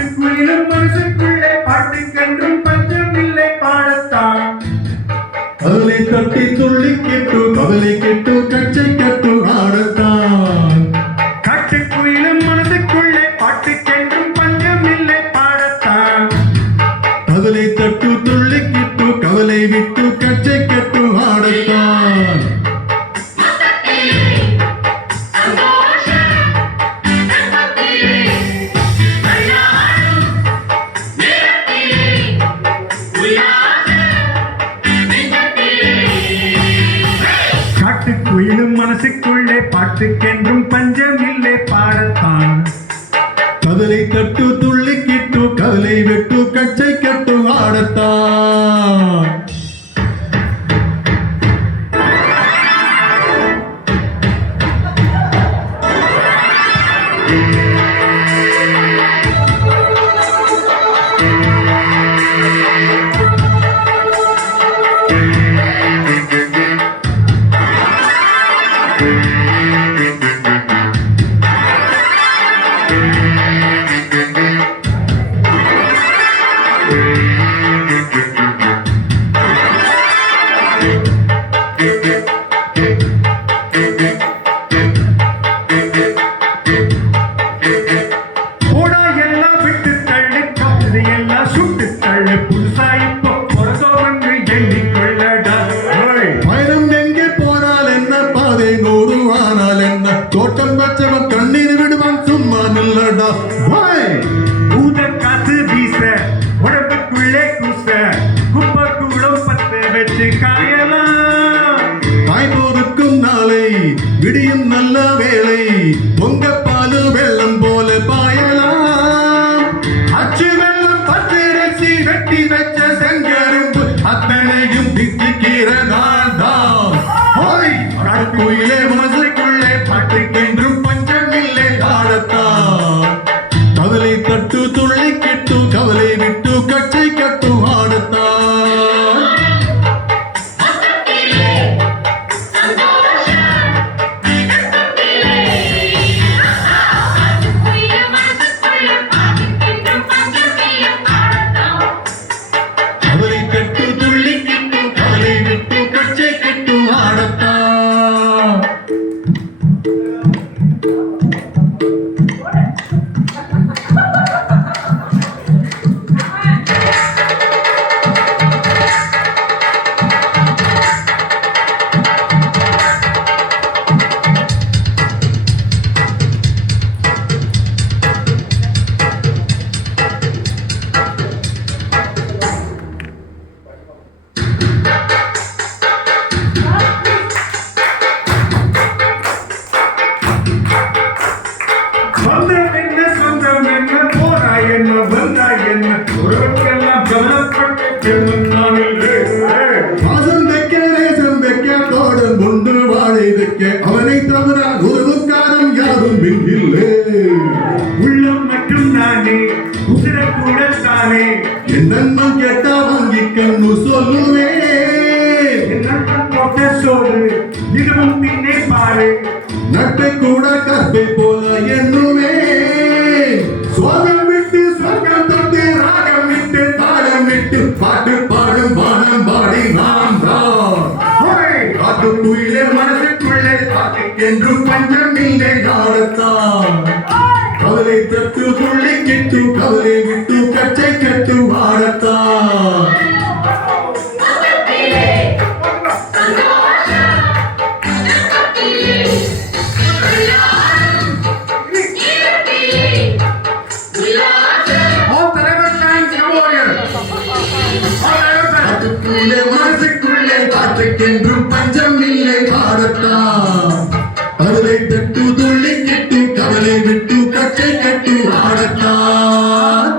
காட்டுக்குயிலும் மனசுக்குள்ளே பாட்டுக்கென்றும் பஞ்சம் இல்லை பாடத்தான். கவலை தட்டி துள்ளி கேட்டு கவலை கேட்டு கச்சை கட்டு ஆடத்தான். காட்டுக்குயிலும் மனசுக்குள்ளே பாட்டுக்கென்றும் பஞ்சம் இல்லை பாடத்தான். கவலை தட்டு துள்ளி கேட்டு கவலை விட்டு கச்சை கட்டு ஆடத்தான். காட்டுக்குயிலும் மனசுக்குள்ளே பாட்டுக்கென்றும் பஞ்சம் இல்லை பாடத்தான். கவலை தட்டு துள்ளி கிட்டு கவலை வெட்டு கச்சை கட்டு ஆடத்தான். போடா எல்லாம் விட்டு தள்ளு, கவலை எல்லாம் சுட்டு தள்ளு, புதுசா இப்போ பிறந்தோம் என்று எண்ணிக்கொள்ளடா. பயணம் எங்கே போனால் என்ன பாதை நூறு ஆனால் என்ன தோட்டம் வச்சவன் கண்ணீர் விடுவான் சும்மா நில்லடா. பூத காத்து வீச உடம்புக்குள்ளே கூச குப்பை கூடம் பத்த வச்சு காயலாம். தாய்போருக்கும் நாளை விடியும் நல்ல வேலை பொங்க பாலு வெள்ளம் போல பாயலாம். அச்சு வெள்ளம் பத்திரச்சி வெட்டி வச்ச செங்கரும்பு அத்தனையும் தித்திக்கிற நான் தான். கடற்குயிலே மனசுக்குள்ளே பாட்டுக்கென்றும் பஞ்சம் இல்லை ஆடத்தான். கவலை தட்டு துள்ளி கிட்டு கவலை விட்டு கச்சை கட்டு ஆடத்தான். கவலை தட்டு துள்ளி கிட்டு கவலை விட்டு கச்சை கட்டு ஆடத்தான். சொந்தம் என்ன சொந்தம் என்ன போரா என்ன வந்தா என்ன உறவுக்கெல்லாம் கவலைப்பட்டு செல்லும் நாளிலே. வாசம் வைக்க நேசம் வைக்க தோடன் கொண்டு வாழை வைக்க அவனை தவிர உறவுக்காரன் யாரும் இல்லை. உள்ளம் மட்டும் தானே உசிர கூட தானே என் நண்பன் கேட்டா வாங்கி கண்ணு சொல்லுவேன். சோறு இதுவும் தின்னே பாரு. நட்டை கூட கற்பை போல எண்ணுவே. சோகம் விட்டு சொர்க்கம் தொட்டு ராகம் விட்டு தாளம் விட்டு பாட்டு பாடும் பாடம் பாடி நாம் தான். காட்டுக்குயிலே மனசுக்குள்ளே பாட்டுக்கென்றும் பஞ்சம் இல்லை ஆடத்தான். கவலை தட்டு துள்ளி கிட்டு கவலை விட்டு கச்சை கட்டு ஆடத்தான். காட்டுக்குள்ளே மனசுக்குள்ளே காற்றுக்கென்றும் பஞ்சம் இல்லை ஆடத்தான். கவலை தட்டு துள்ளி கிட்டு கவலை விட்டு கச்சை கட்டு ஆடத்தான்.